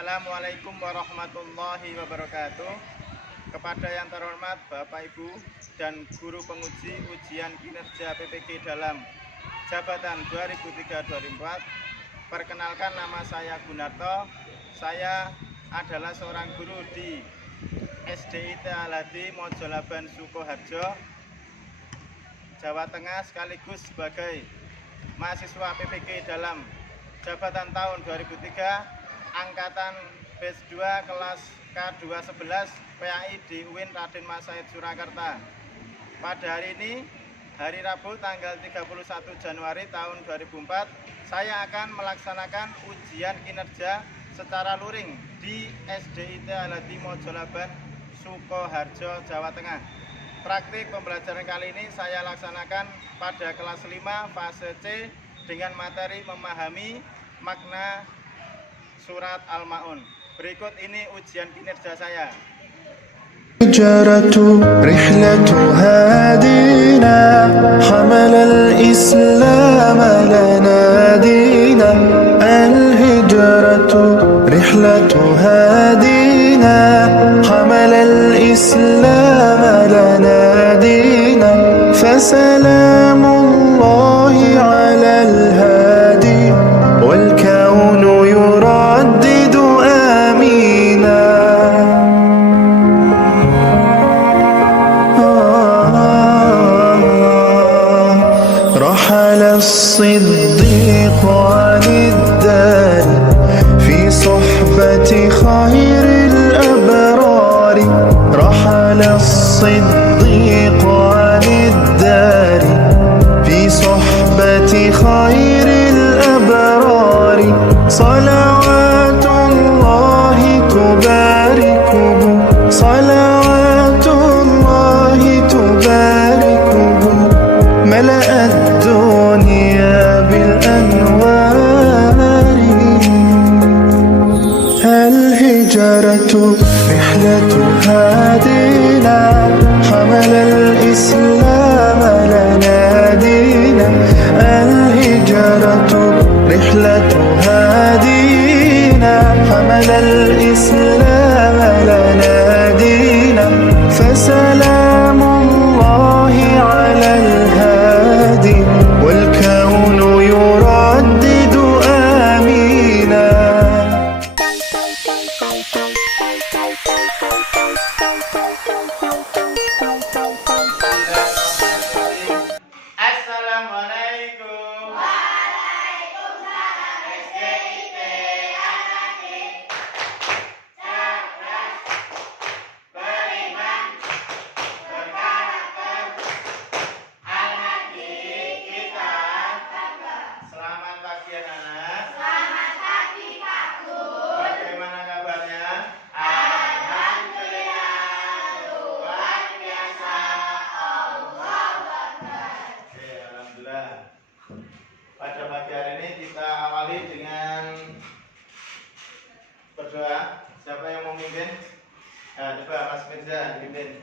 Assalamualaikum warahmatullahi wabarakatuh. Kepada yang terhormat Bapak Ibu dan guru penguji ujian kinerja PPG dalam jabatan 2003-2004, perkenalkan, nama saya Gunarto. Saya adalah seorang guru di SDIT Al-Hadi Mojolaban Sukoharjo, Jawa Tengah, sekaligus sebagai mahasiswa PPG dalam jabatan tahun 2003 angkatan batch 2 kelas K211 PAI di UIN Raden Mas Said Surakarta. Pada hari ini, hari Rabu tanggal 31 Januari tahun 2004, saya akan melaksanakan ujian kinerja secara luring di SDIT Al-Hadi Mojolaban Sukoharjo, Jawa Tengah. Praktik pembelajaran kali ini saya laksanakan pada kelas 5 fase C dengan materi memahami makna surat Al-Ma'un. Berikut ini ujian kinerja saya. الهجرة رحلة هادينا حمل الإسلام لنا دينا الهجرة رحلة هادينا حمل الإسلام لنا دينا فسلام الله على الهادي والكون يردد آمينا رحل الصديق عن الدار في صحبة خير الأبرار رحل الصديق عن الدار في صحبة خير الأبرار صلوات الله تباركه صلوات الله تباركه ملأ الدنيا بالأنوار الهجرة رحلة هادينا حمل الإسلام لنا دينا الهجرة رحلة هادينا حمل الإسلام لنا دينا فسلام الله على الهادي والكون يردد آمينا Assalamualaikum. Waalaikumsalam. SDIT Al-Hadi cerdas, beriman, berkarakter. Al-Hadi kita bangga. Selamat pagi anak-anak. Selamat pagi Pak Guru. Bagaimana kabarnya? Alhamdulillah, luar biasa. Allahu Akbar. Oke, alhamdulillah. Pada pagi hari ini kita awali dengan berdoa. Siapa yang mau mimpin? Nah, coba Mas Mirza mimpin.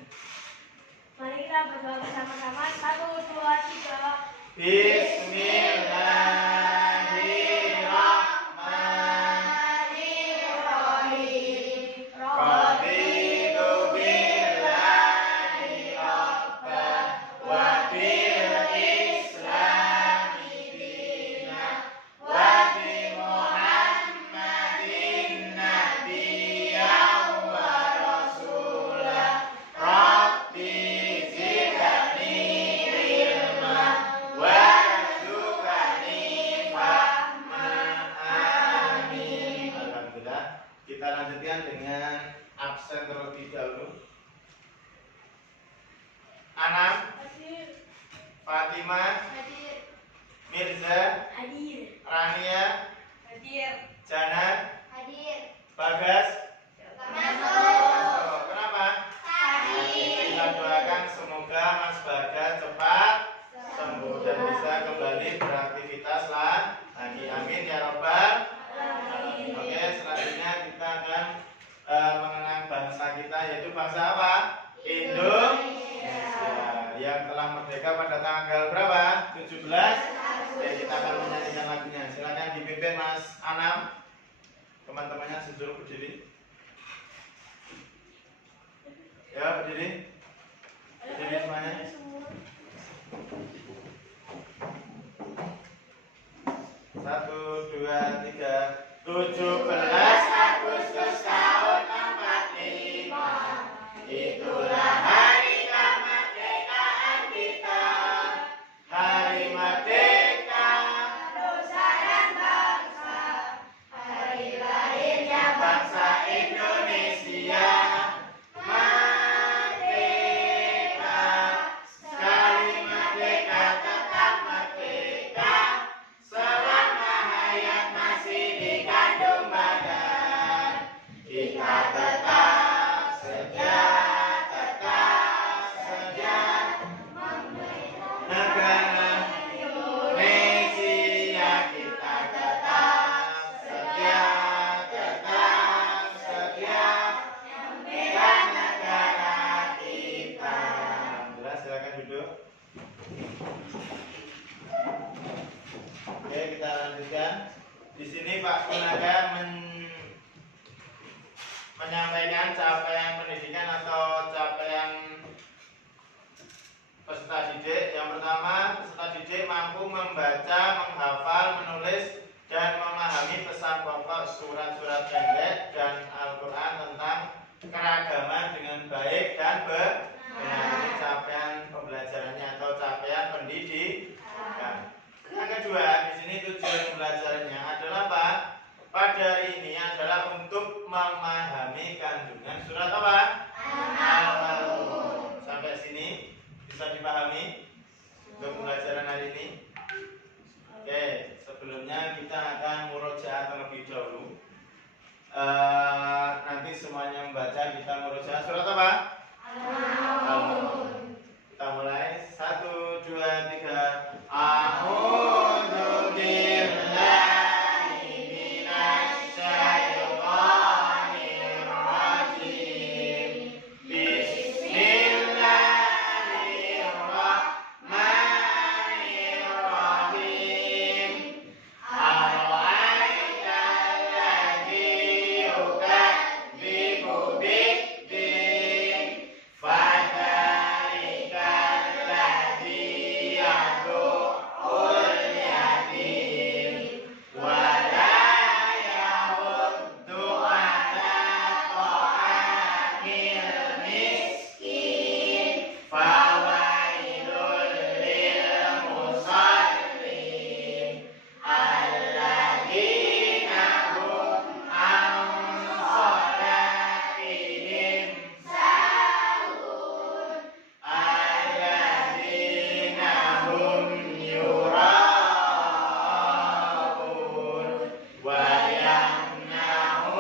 Mari kita berdoa bersama-sama. 1, 2, 3. Bismillahirrahmanirrahim. Raditu billahi rabban wa bil islami dinan wa bi Muhammadin nabiyyan wa rasulah. Rabbi zidni ilma warzuqni fahma. Amin. Alhamdulillah. Kita lanjutkan dengan absen terlebih dahulu. Anam, Hadir. Fatimah, Hadir. Mirza, Hadir. Rania, Hadir. Jana, Hadir. Bagas. Masuk. Kenapa? Kita doakan semoga Mas Bagas cepat sembuh dan bisa kembali beraktivitas lagi. Amin ya robbal. Oke, selanjutnya kita akan mengenang bangsa kita, yaitu bangsa apa? Indonesia, yang telah merdeka pada tanggal berapa? 17. Oke, kita akan menyanyikan lagunya. Silakan dipimpin Mas Anam. teman-temannya disuruh berdiri. Ya, berdiri. Berdiri semuanya. 1, 2, 3. 17 Agustus tahun 45. Itulah hari kemerdekaan kita. Hari merdeka Nusa dan bangsa, hari lahirnya bangsa Indonesia. Merdeka, sekali merdeka tetap merdeka. Selama hayat masih dikandung badan, kita tetap setia negara Indonesia. Kita tetap setia membela negara kita. Alhamdulillah, silakan duduk. Oke, kita lanjutkan. Di sini Pak Kunaga menyampaikan capaian pendidikan atau capaian peserta didik. Yang pertama, peserta didik mampu membaca, menghafal, menulis, dan memahami pesan pokok surat-surat pendek dan Al-Quran tentang keragaman dengan baik dan benar. Ini capaian pembelajarannya atau capaian pendidikan. Yang kedua, di sini tujuan pembelajarannya adalah apa? Pada hari ini adalah untuk memahami kandungan surat apa? Al-Mulk. Sampai sini bisa dipahami untuk pembelajaran hari ini? Oke, sebelumnya kita akan murojaah terlebih dahulu. Nanti semuanya membaca, kita murojaah surat apa? Al-Mulk. Kita mulai. 1, 2, 3. A'udzu billahi minasy syaithanir rajim. Bismillahirrahmanirrahim. Ara'aital ladzi yukadzibu bid-din. Fadzalikal ladzi yad'ul yatim wa la yahuddu 'ala ta'amil miskin. Fawailul lil musallin alladzina hum an shalatihim sahun alladzina hum yura'un wa yamna'unal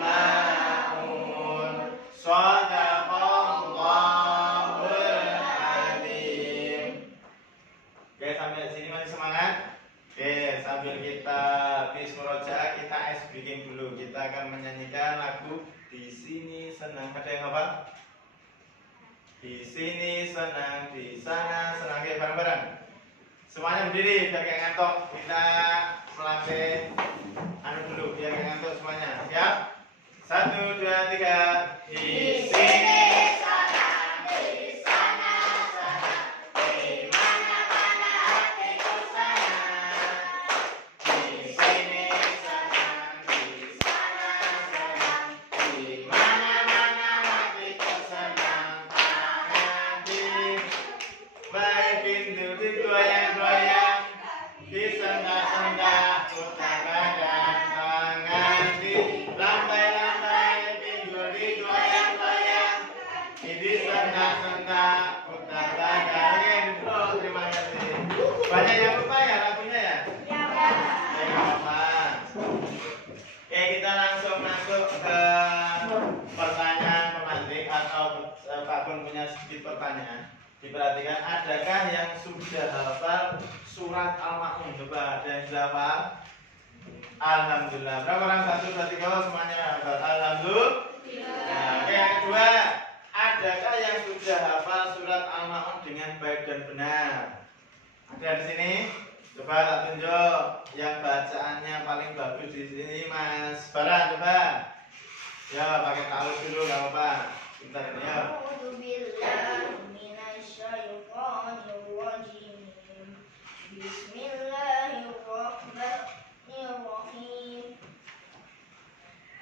ma'un. Shadaqallahul azim. Oke, sampai sini masih semangat? Oke, sambil kita habis murojaah, kita ice breaking dulu. Kita akan menyanyikan lagu Di Sini Senang. Ada yang hafal? Di sini senang, di sana senang. Oke, bareng-bareng. Semuanya berdiri biar kayak ngantuk. Kita melatih dulu biar kayak ngantuk semuanya. Siap? 1, 2, 3. Di sini senang, di sana senang, di mana-mana hatiku senang. Di sini senang, di sana senang, di mana-mana hatiku senang. Tangan baik pintu digoyang-goyang, disentak-sentak, putar badan. Tangan lambai-lambai, pintu digoyang-goyang, disentak-sentak, putar badan. Oke, duduk. Terima kasih. Banyak yang lupa ya lagunya ya? Ya, apa? Oke, kita langsung masuk ke pertanyaan pemantik atau Pak Kun punya sedikit pertanyaan. Diperhatikan, adakah yang sudah hafal surat Al-Ma'un? Coba, ada yang sudah hafal? Alhamdulillah. Berapa orang? 1, 2, 3, semuanya hafal. Alhamdulillah. Nah, oke, yang kedua, adakah yang sudah hafal surat Al-Ma'un dengan baik dan benar? Ada di sini? Coba tak tunjuk yang bacaannya paling bagus di sini, Mas Bara. Coba. Ya, pakai tahu dulu nggak apa-apa. Bentar ini ya. A'udzu billahi minasyaitonir rajim. Bismillahirrahmanirrahim.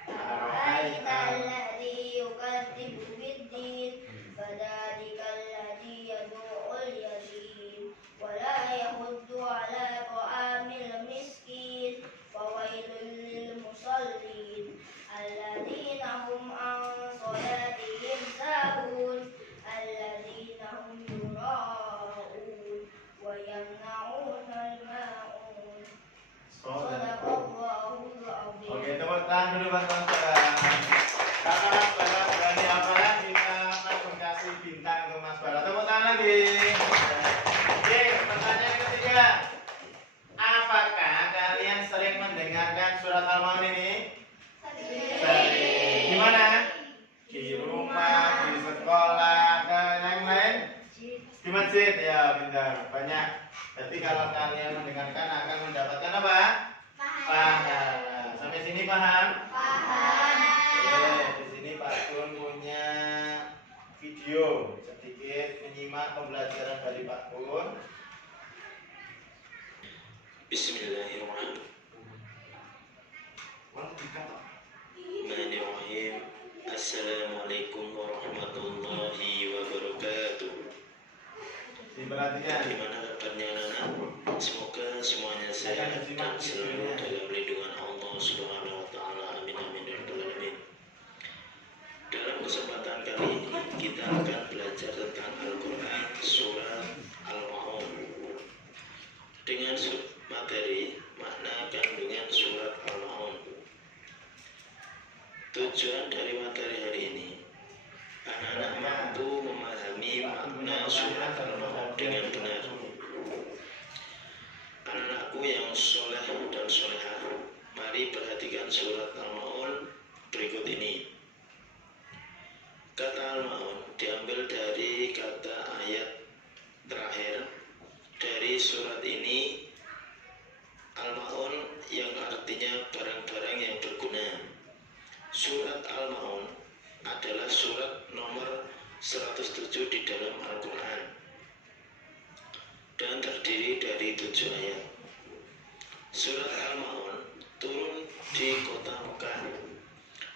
Ara'aital ladzi yukadzibu biddin, fadzalikal ladzi yad'ul yatim wa la yahuddu 'ala ta'amil miskin, fawailul lil musallin alladzina hum an salatihim sahun, alladzina hum yura'un wa yamna'unal ma'un. Shadaqallahul azim. Oke, tepuk tangan dulu Mas Bara. Karena Mas Bara berani hafalan, kita langsung kasih bintang untuk Mas Bara. Tepuk tangan lagi. Oke, pertanyaan ketiga. Apakah kalian sering mendengarkan surat Al-Maun ini? Sering. Di mana? Di rumah, di sekolah, dan yang lain? Di masjid, ya benar. Banyak. Jadi kalau kalian mendengarkan akan mendapatkan apa? Pahala. Sampai sini paham? Paham. Oke, di sini Pak Gun punya video sedikit menyimak pembelajaran dari Pak Gun. Bismillahirrahmanirrahim. Assalamualaikum warahmatullahi wabarakatuh. Diperhatikan. Bagaimana kabarnya anak-anak? Semoga semuanya sehat dan selalu dalam lindungan Allah Subhanahu wa taala. Amin amin ya rabbal alamin. Dalam kesempatan kali ini kita akan belajar tentang Al-Qur'an surat Al-Maun dengan materi makna kandungan surat Al-Maun. Tujuan dari materi hari ini, anak-anak mampu memahami makna surat Al-Maun dengan benar. Anak-anakku yang soleh dan solehah, mari perhatikan surat Al-Maun berikut ini. Kata Al-Maun diambil dari kata ayat terakhir dari surat ini, Al-Maun yang artinya barang-barang yang berguna. Surat Al-Maun adalah surat nomor 107 di dalam Al-Quran dan terdiri dari 7 ayat. Surat Al-Maun turun di kota Mekah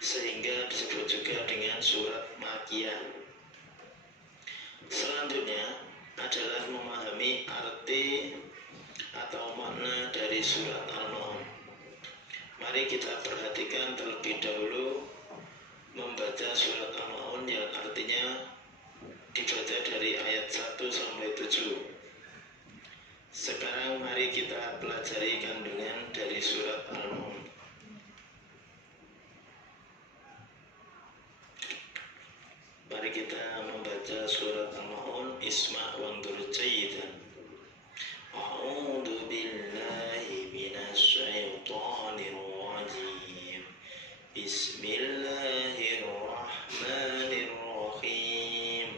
sehingga disebut juga dengan surat Makkiyah. Selanjutnya adalah memahami arti atau makna dari surat Al-Maun. Mari kita perhatikan terlebih dahulu membaca surat Al-Maun yang artinya dibaca dari ayat 1 sampai 7. Sekarang mari kita pelajari kandungan dari surat Al-Maun. Mari kita membaca surat Al-Maun. Isma' wandur jayyidan. A'udzu billahi minasyaitonir rajim. Bismillahirrahmanirrahim.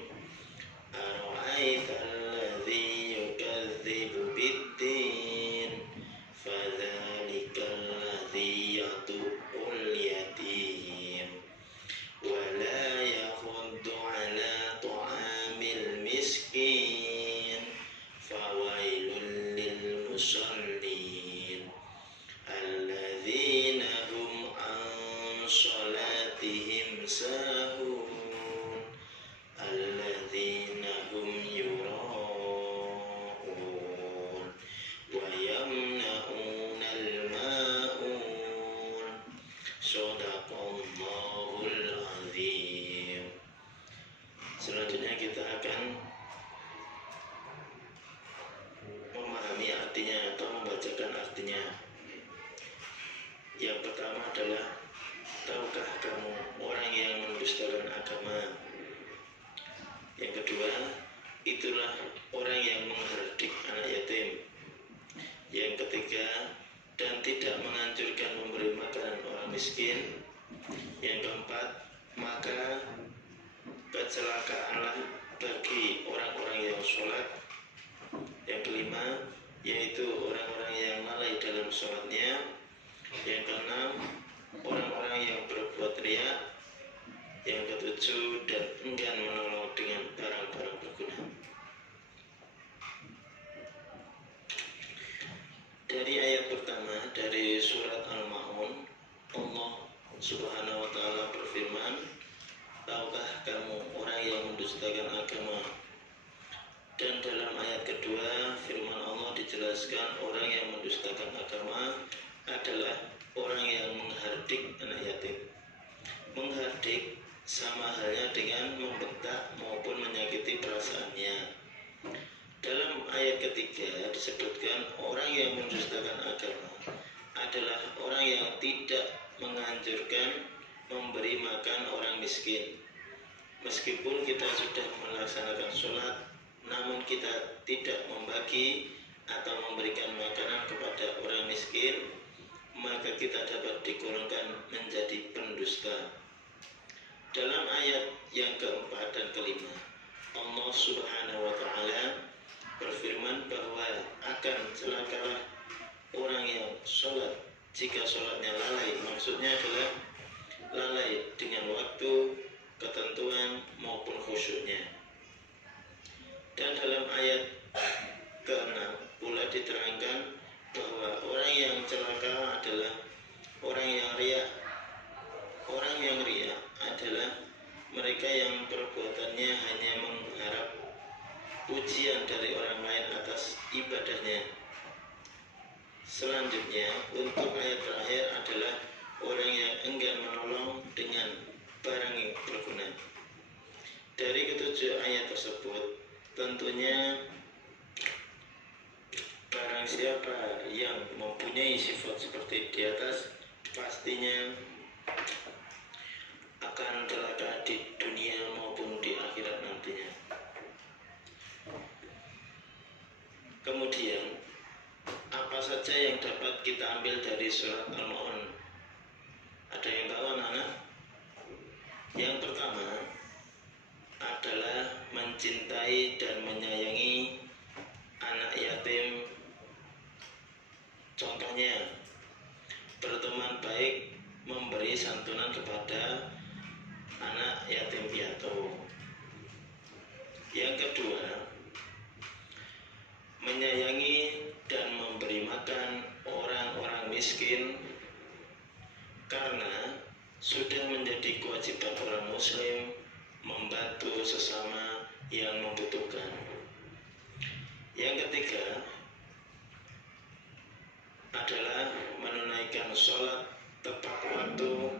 Ara'aital ladzi yukadzibu biddin, fadzalikal ladzi yad'ul yatim wa la yakhuddu 'ala ta'amil miskin, fawailul lil musallin alladzina hum an salatihim sahun, alladzina hum yura'un wa yamna'unal ma'un. Shadaqallahul azim. Selanjutnya kita akan memahami artinya atau membacakan artinya. Yang pertama adalah, tahukah kamu orang yang mendustakan agama? Yang kedua, itulah orang yang menghardik anak yatim. Yang ketiga, dan tidak menganjurkan memberi makanan orang miskin. Yang keempat, maka kecelakaanlah bagi orang-orang yang sholat. Yang kelima, yaitu orang-orang yang lalai dalam sholatnya. Yang keenam, orang-orang yang berbuat riya. Yang ketujuh, dan enggan menolong dengan barang-barang berguna. Dari ayat pertama dari surat Al-Ma'un, Allah Subhanahu wa taala berfirman, "Tahukah kamu orang yang mendustakan agama?" Dan dalam ayat kedua, firman Allah dijelaskan orang yang mendustakan agama adalah orang yang menghardik anak yatim. Menghardik sama halnya dengan membentak maupun menyakiti perasaannya. Dalam ayat ketiga disebutkan orang yang mendustakan agama adalah orang yang tidak menganjurkan memberi makan orang miskin. Meskipun kita sudah melaksanakan sholat, namun kita tidak membagi atau memberikan makanan kepada orang miskin, maka kita dapat digolongkan menjadi pendusta. Dalam ayat yang keempat dan kelima, Allah Subhanahu wa taala berfirman bahwa akan celakalah orang yang sholat jika sholatnya lalai. Maksudnya adalah lalai dengan waktu, ketentuan maupun khusyuknya. Dan dalam ayat ke-6 pula diterangkan bahwa orang yang celaka adalah orang yang riya. Orang yang riya adalah mereka yang perbuatannya hanya mengharap pujian dari orang lain atas ibadahnya. Selanjutnya, untuk ayat terakhir adalah orang yang enggan menolong dengan barang yang berguna. Dari ketujuh ayat tersebut, tentunya barang siapa yang mempunyai sifat seperti di atas, pastinya akan celaka di dunia maupun di akhirat nantinya. Kemudian, apa saja yang dapat kita ambil dari surat Al-Ma'un? Ada yang tahu anak-anak? Yang pertama adalah mencintai dan menyayangi anak yatim. Contohnya, berteman baik, memberi santunan kepada anak yatim piatu. Yang kedua, menyayangi dan memberi makan orang-orang miskin, karena sudah menjadi kewajiban orang muslim membantu sesama yang membutuhkan. Yang ketiga adalah menunaikan sholat tepat waktu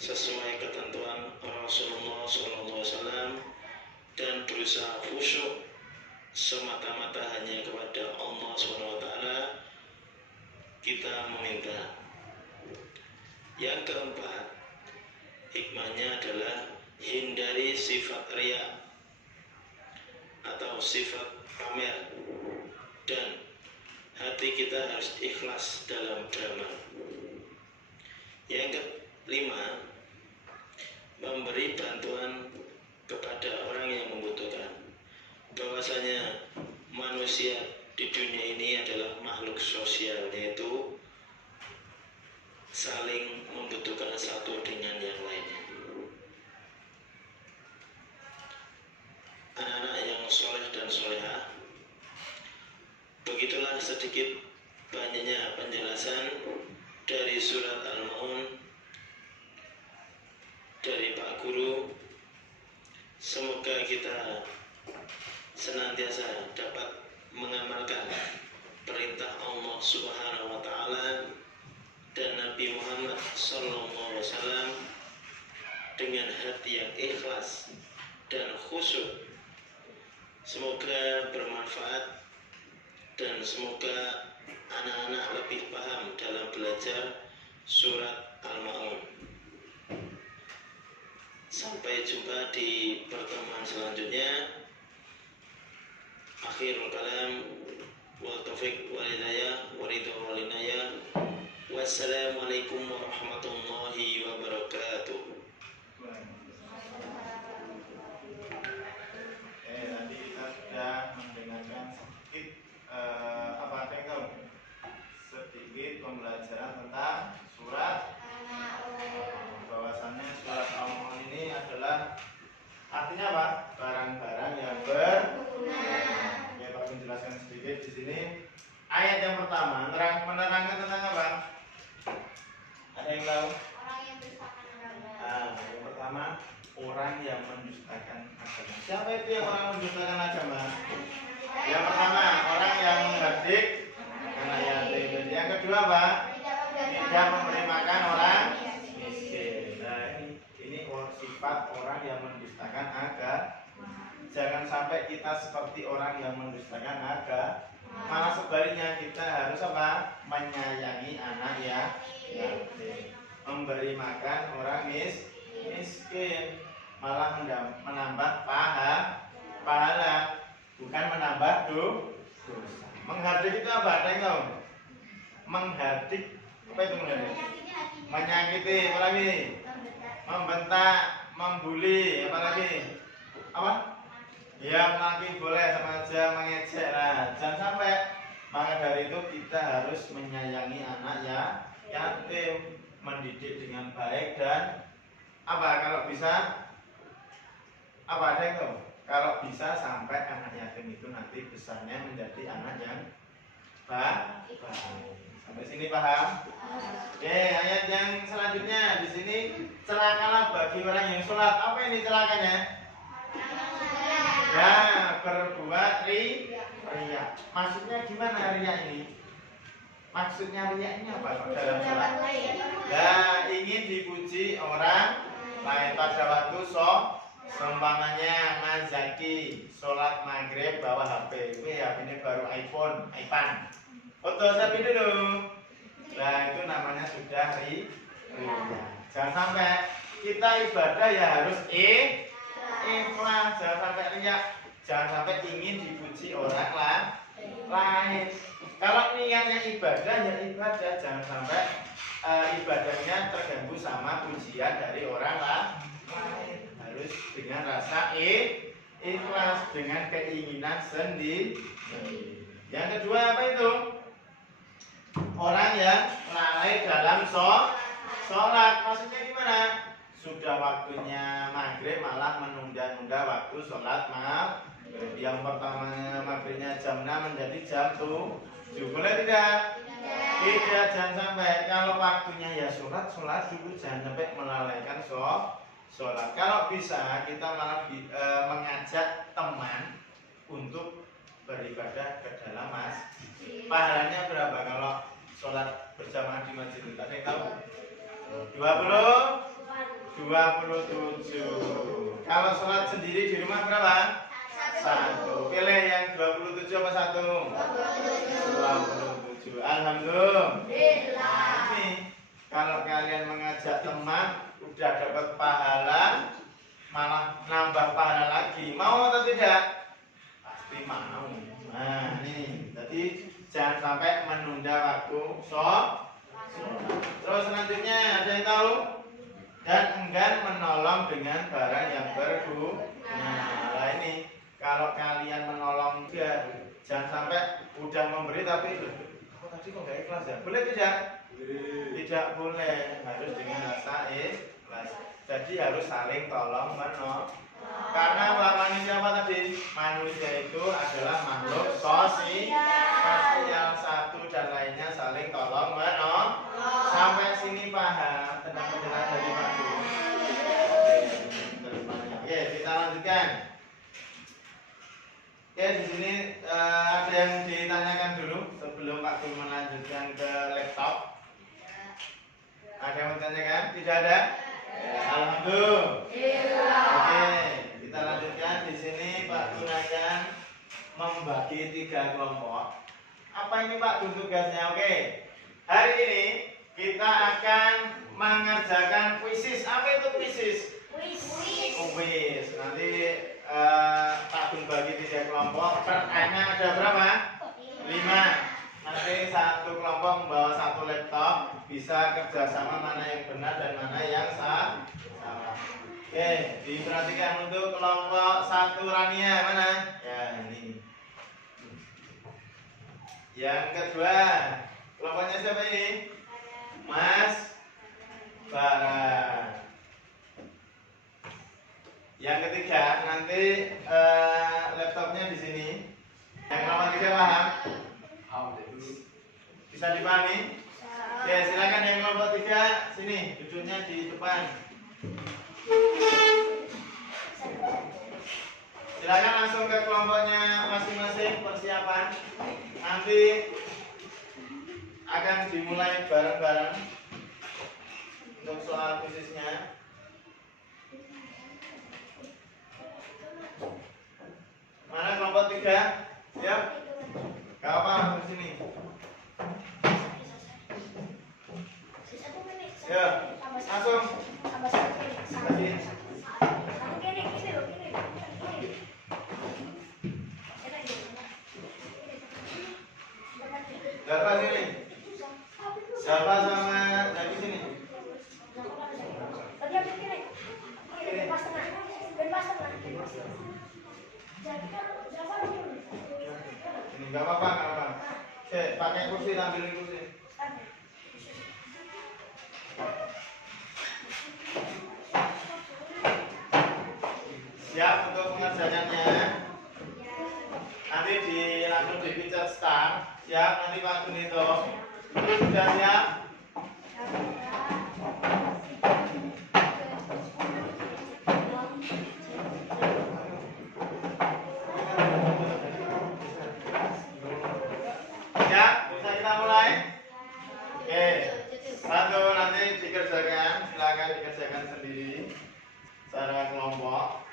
sesuai ketentuan Rasulullah SAW dan berusaha khusyuk semata-mata hanya kepada Allah SWT kita meminta. Yang keempat, hikmahnya adalah hindari sifat riya atau sifat pamer, dan hati kita harus ikhlas dalam beramal. Yang kelima, memberi bantuan kepada orang yang membutuhkan. Bahwasanya manusia di dunia ini adalah makhluk sosial, yaitu saling membutuhkan satu dengan yang lainnya. Anak-anak yang soleh dan solehah, begitulah sedikit banyaknya penjelasan dari surat Al-Ma'un dari Pak Guru. Semoga kita senantiasa dapat mengamalkan perintah Allah Subhanahu wa taala dan Nabi Muhammad SAW dengan hati yang ikhlas dan khusyuk. Semoga bermanfaat dan semoga anak-anak lebih paham dalam belajar surat Al-Ma'un. Sampai jumpa di pertemuan selanjutnya. Akhirul kalam, wal taufiq wal hidayah, waridho wal inayah. Wassalamualaikum warahmatullahi wabarakatuh. Tadi kita sudah mendengarkan sedikit apa artinya apa? Barang-barang yang berguna. Ya, Pak menjelaskan sedikit di sini. Ayat yang pertama menerangkan tentang apa? Ada yang tahu? Orang yang berdustakan agama. Nah, yang pertama orang yang mendustakan agama. Siapa itu yang orang mendustakan agama? Yang pertama orang yang menghardik anak yatim. Yang kedua apa? Tidak memberi makan orang miskin. Nah, ini sifat orang yang mendustakan agama. Jangan sampai kita seperti orang yang mendustakan agama. Malah sebaliknya kita harus apa? Menyayangi anak yatim, memberi makan orang miskin, malah menambah pahala, bukan menambah dosa. Menghardik itu apa? Ada yang tahu? Menghardik apa itu menghardik? Menyakiti, apa lagi? Membentak, membuli, apa lagi? Apa? Ya, lagi boleh sama aja mengejek lah. Jangan sampai. Maka dari itu kita harus menyayangi anak yatim, mendidik dengan baik dan apa kalau bisa apa ada itu? Kalau bisa sampai anak yatim itu nanti besarnya menjadi anak yang baik. Sampai sini paham? Oke, ayat yang selanjutnya di sini celakalah bagi orang yang sholat. Apa ini celakanya? Ya, berbuat riya. Maksudnya gimana riya ini? Maksudnya riya ini apa dalam sholat? Ya, ingin dipuji orang lain pada waktu seumpamanya Mazaki sholat maghrib bawa HP. HP ini baru iPhone, iPad. Foto selfie dulu. Nah, itu namanya sudah riya. Jangan sampai kita ibadah ya harus ikhlas, jangan sampai riya, jangan sampai ingin dipuji orang lain. Kalau niatnya ibadah ya ibadah, jangan sampai ibadahnya terganggu sama pujian dari orang lain. Harus dengan rasa ikhlas, dengan keinginan sendiri. Yang kedua apa itu? Orang yang lalai dalam sholat. Maksudnya gimana? Sudah waktunya maghrib malah menunda-nunda waktu sholat maghrib. Yang pertamanya maghribnya jam 6 menjadi jam 7. Boleh tidak? Tidak, jangan sampai. Kalau waktunya ya sholat dulu, jangan sampai melalaikan sholat. Kalau bisa kita malah mengajak teman untuk beribadah ke dalam masjid. Pahalanya berapa kalau sholat berjamaah di masjid? Ada yang tahu? 27. Kalau sholat sendiri di rumah berapa? 1. Pilih yang 27 apa 1? 27. Alhamdulillah. Nah, ini kalau kalian mengajak teman udah dapat pahala, malah nambah pahala lagi. Mau atau tidak? Pasti mau. Nah, ini. Jadi jangan sampai menunda waktu sholat. Terus selanjutnya ada yang tahu? Dan enggan menolong dengan barang yang berguna. Nah, ini kalau kalian menolong juga, jangan sampai udah memberi tapi aku tadi kok gak ikhlas ya? Boleh tidak? Tidak boleh, harus dengan rasa ikhlas. Jadi harus saling tolong menolong. Karena manusia apa tadi? Manusia itu adalah makhluk sosial, satu dan lainnya saling tolong menolong. Sampai sini paham tentang penjelasan dari Pak Guru? Oke, kita lanjutkan. Oke, di sini ada yang ditanyakan dulu sebelum Pak Guru melanjutkan ke laptop. Ada yang ditanyakan? Tidak ada? Alhamdulillah. Oke, kita lanjutkan. Di sini Pak Guru akan membagi 3 kelompok. Apa ini Pak Guru tugasnya? Oke, hari ini kita akan mengerjakan kuisis. Apa itu kuisis? Kuis. Nanti Pak Gun bagi 3 kelompok. Pertanyaannya ada berapa? 5. Nanti satu kelompok membawa 1 laptop. Bisa kerjasama mana yang benar dan mana yang salah. Oke, diperhatikan untuk kelompok 1 Rania mana? Ya, ini. Yang kedua, kelompoknya siapa ini? Mas Bara. Yang ketiga, nanti laptopnya di sini. Yang nomor 3 paham? Bisa dipahami? Ya, silakan yang nomor 3 sini, duduknya di depan. Silakan langsung ke kelompoknya masing-masing persiapan. Nanti akan dimulai bareng-bareng untuk soal fisiknya. Mana kelompok 3? Siap? Gak apa, di sini. Ya, langsung. Lagi. Siapa sini? Siapa sama lagi sini? Ini nggak apa-apa, nggak apa-apa. Oke, pakai kursi, ambilin kursi. Siap untuk pengerjaannya. Nanti langsung dipencet start. Siap, nanti Pak Gunito. Sudah siap? Siap, bisa kita mulai? Oke, satu nanti dikerjakan, silakan dikerjakan sendiri secara kelompok.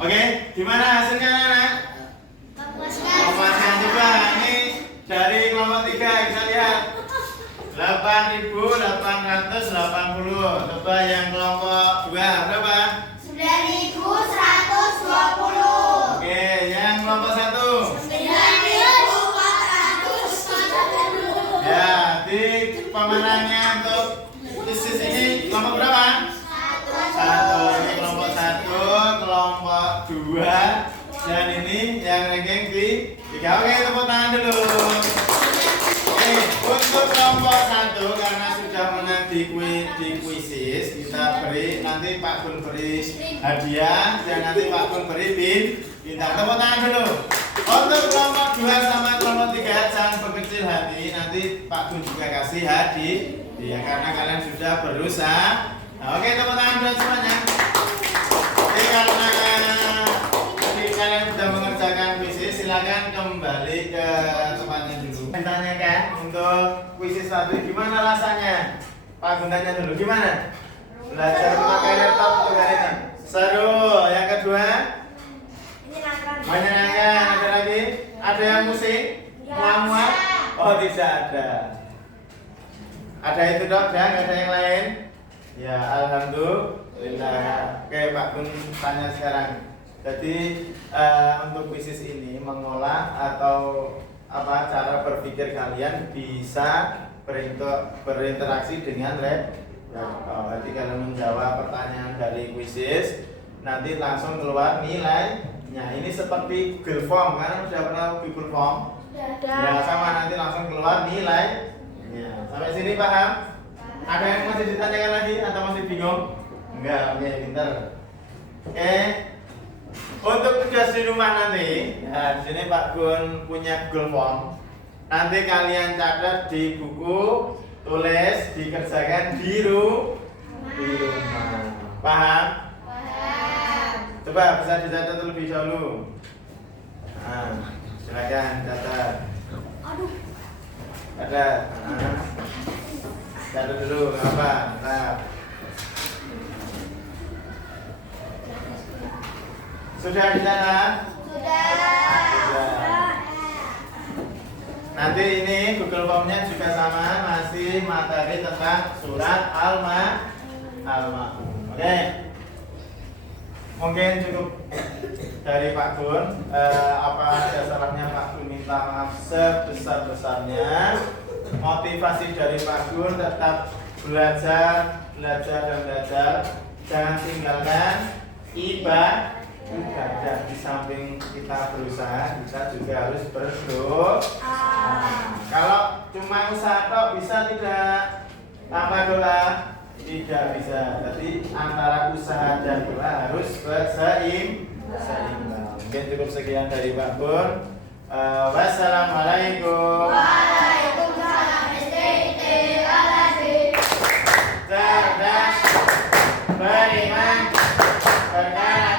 Oke, gimana hasilnya anak? Memuaskan juga. Ini dari kelompok 3 bisa lihat 8.880. Coba yang kelompok 2 berapa? 9.120. Oke, yang kelompok 1? 9.440. Ya, di pemenangnya untuk tesis ini kelompok berapa? 1. Ini kelompok 1, kelompok 2 Dan ini yang ranking tiga. Oke, tepuk tangan dulu. Oke, untuk kelompok 1 karena sudah menang di kuisis, kita beri nanti Pak Gun beri hadiah dan nanti Pak Gun beri bintang. Tepuk tangan dulu. Untuk kelompok 2 sama kelompok 3 jangan berkecil hati, nanti Pak Gun juga kasih hadiah karena kalian sudah berusaha. Nah, oke, tepuk tangan buat semuanya. Oke, karena kalian sudah mengerjakan kuisis, silakan kembali ke tempatnya dulu. Ditanyakan untuk kuisis 1 gimana rasanya? Pak Gun tanya dulu gimana? Belajar memakai laptop untuk hari ini. Seru. Yang kedua? Menyenangkan. Ada lagi? Ada yang musik? Ngelamuan? Oh, tidak ada. Ada itu dok, dan ada yang lain? Ya, alhamdulillah. Oke, Pak Gun tanya sekarang. Jadi untuk kuisis ini mengolah atau apa cara berpikir kalian bisa berinteraksi dengan laptop. Berarti kalian menjawab pertanyaan dari kuisis, nanti langsung keluar nilainya. Ini seperti Google Form, kan sudah pernah Google Form? Ya, sama nanti langsung keluar nilainya. Sampai sini paham? Ada yang masih ditanyakan lagi atau masih bingung? Enggak, oke, pintar. Oke. Untuk tugas di rumah nanti, ya di sini Pak Gun punya Google Form. Nanti kalian catat di buku, tulis, dikerjakan di rumah. Paham? Paham. Coba bisa dicatat terlebih dahulu. Nah, silakan catat. Aduh. Catat. Catat dulu, apa? Nah. Sudah dicatat? Sudah. Nanti ini Google Form-nya juga sama, masih materi tentang surat Al-Ma'un. Oke. Mungkin cukup dari Pak Gun. Apa ada salahnya Pak Gun minta maaf sebesar-besarnya. Motivasi dari Pak Gun tetap belajar dan belajar. Jangan tinggalkan ibadah. Di samping kita berusaha, kita juga harus berdoa. Kalau cuma usaha tok bisa tidak? Tanpa doa tidak bisa. Jadi antara usaha dan doa harus seimbang. Mungkin cukup sekian dari Pak Gun. Wassalamualaikum. Waalaikumsalam. Cerdas, beriman, berkala.